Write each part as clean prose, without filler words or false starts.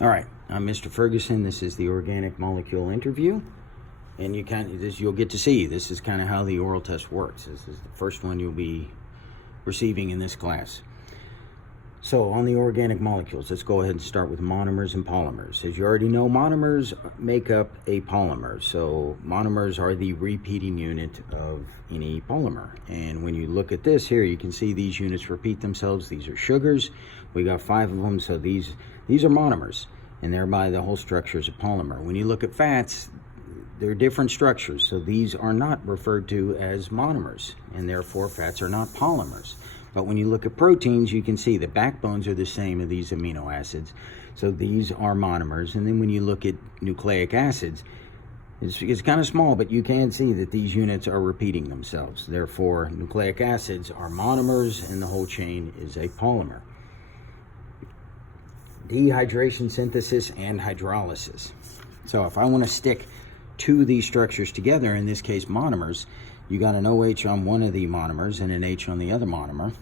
All right, I'm Mr. Ferguson. This is the organic molecule interview, and you'll get to see. This is kind of how the oral test works. This is the first one you'll be receiving in this class. So on the organic molecules, let's go ahead and start with monomers and polymers. As you already know, monomers make up a polymer. So monomers are the repeating unit of any polymer. And when you look at this here, you can see these units repeat themselves. These are sugars. We got 5 of them, so these are monomers, and thereby the whole structure is a polymer. When you look at fats, they're different structures, so these are not referred to as monomers, and therefore fats are not polymers. But when you look at proteins, you can see the backbones are the same of these amino acids, so these are monomers. And then when you look at nucleic acids, it's kind of small, but you can see that these units are repeating themselves. Therefore, nucleic acids are monomers, and the whole chain is a polymer. Dehydration, synthesis, and hydrolysis. So if I want to stick two of these structures together, in this case monomers, you got an OH on one of the monomers and an H on the other monomer.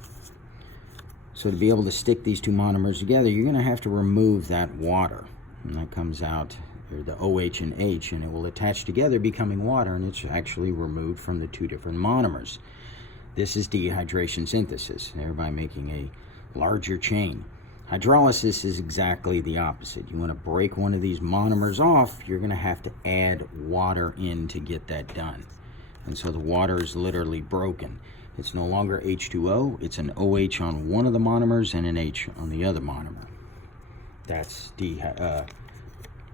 So to be able to stick these two monomers together, you're going to have to remove that water. And that comes out, or the OH and H, and it will attach together, becoming water, and it's actually removed from the two different monomers. This is dehydration synthesis, thereby making a larger chain. Hydrolysis is exactly the opposite. You want to break one of these monomers off, you're going to have to add water in to get that done. And so the water is literally broken. It's no longer H2O, it's an OH on one of the monomers and an H on the other monomer. That's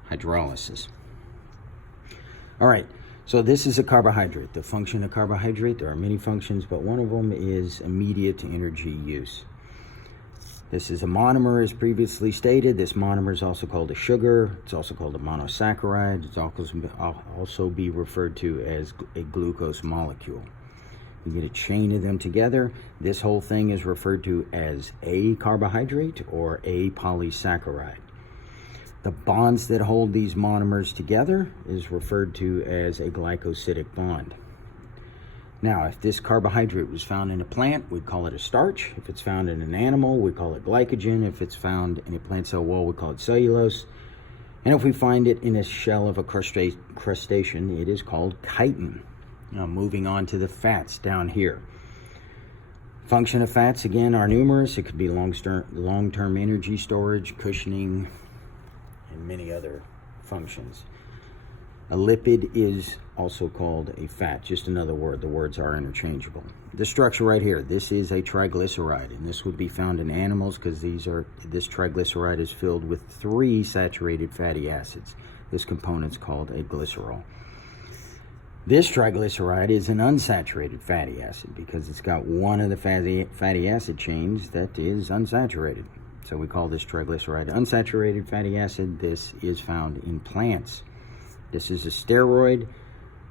hydrolysis. All right, so this is a carbohydrate. The function of carbohydrate, there are many functions, but one of them is immediate energy use. This is a monomer, as previously stated. This monomer is also called a sugar. It's also called a monosaccharide. It's also be referred to as a glucose molecule. You get a chain of them together. This whole thing is referred to as a carbohydrate or a polysaccharide. The bonds that hold these monomers together is referred to as a glycosidic bond. Now, if this carbohydrate was found in a plant, we'd call it a starch. If it's found in an animal, we call it glycogen. If it's found in a plant cell wall, we call it cellulose. And if we find it in a shell of a crustacean, it is called chitin. Now, moving on to the fats down here. Function of fats, again, are numerous. It could be long-term energy storage, cushioning, and many other functions. A lipid is also called a fat, just another word. The words are interchangeable. This structure right here, this is a triglyceride, and this would be found in animals because this triglyceride is filled with 3 saturated fatty acids. This component's called a glycerol. This triglyceride is an unsaturated fatty acid because it's got one of the fatty acid chains that is unsaturated. So we call this triglyceride unsaturated fatty acid. This is found in plants. This is a steroid.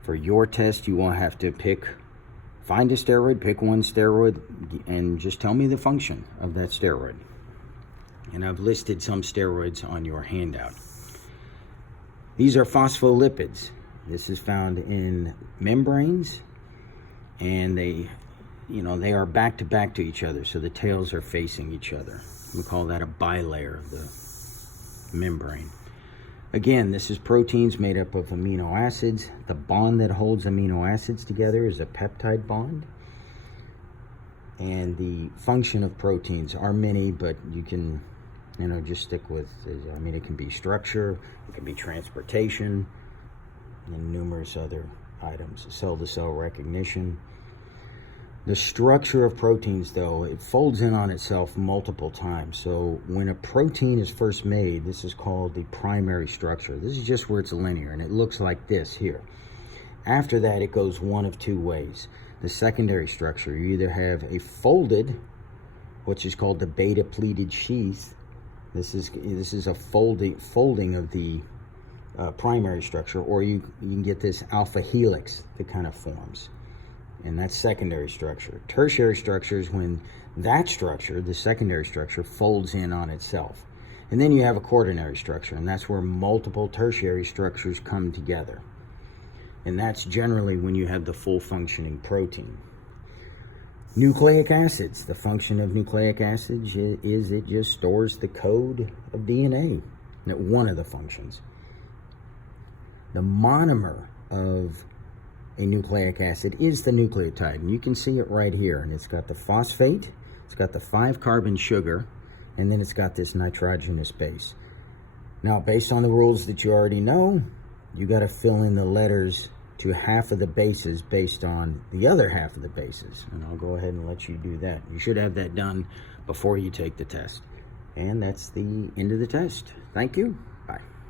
For your test, you will have to find a steroid, pick one steroid, and just tell me the function of that steroid. And I've listed some steroids on your handout. These are phospholipids. This is found in membranes, and they are back to each other, so the tails are facing each other. We call that a bilayer of the membrane. Again, this is proteins made up of amino acids. The bond that holds amino acids together is a peptide bond. And the function of proteins are many, but you can, just stick with, it can be structure, it can be transportation, and numerous other items, cell-to-cell recognition. The structure of proteins, though, it folds in on itself multiple times. So when a protein is first made, this is called the primary structure. This is just where it's linear, and it looks like this here. After that, it goes one of two ways. The secondary structure, you either have a folded, which is called the beta-pleated sheath. This is a folding of the primary structure, or you can get this alpha helix that kind of forms. And that's secondary structure. Tertiary structure is when that structure, the secondary structure, folds in on itself. And then you have a quaternary structure, and that's where multiple tertiary structures come together. And that's generally when you have the full functioning protein. Nucleic acids. The function of nucleic acids is it just stores the code of DNA. one of the functions. The monomer of a nucleic acid is the nucleotide, and you can see it right here. And it's got the phosphate, it's got the 5-carbon sugar, and then it's got this nitrogenous base. Now, based on the rules that you already know, you got to fill in the letters to half of the bases based on the other half of the bases. And I'll go ahead and let you do that. You should have that done before you take the test. And that's the end of the test. Thank you.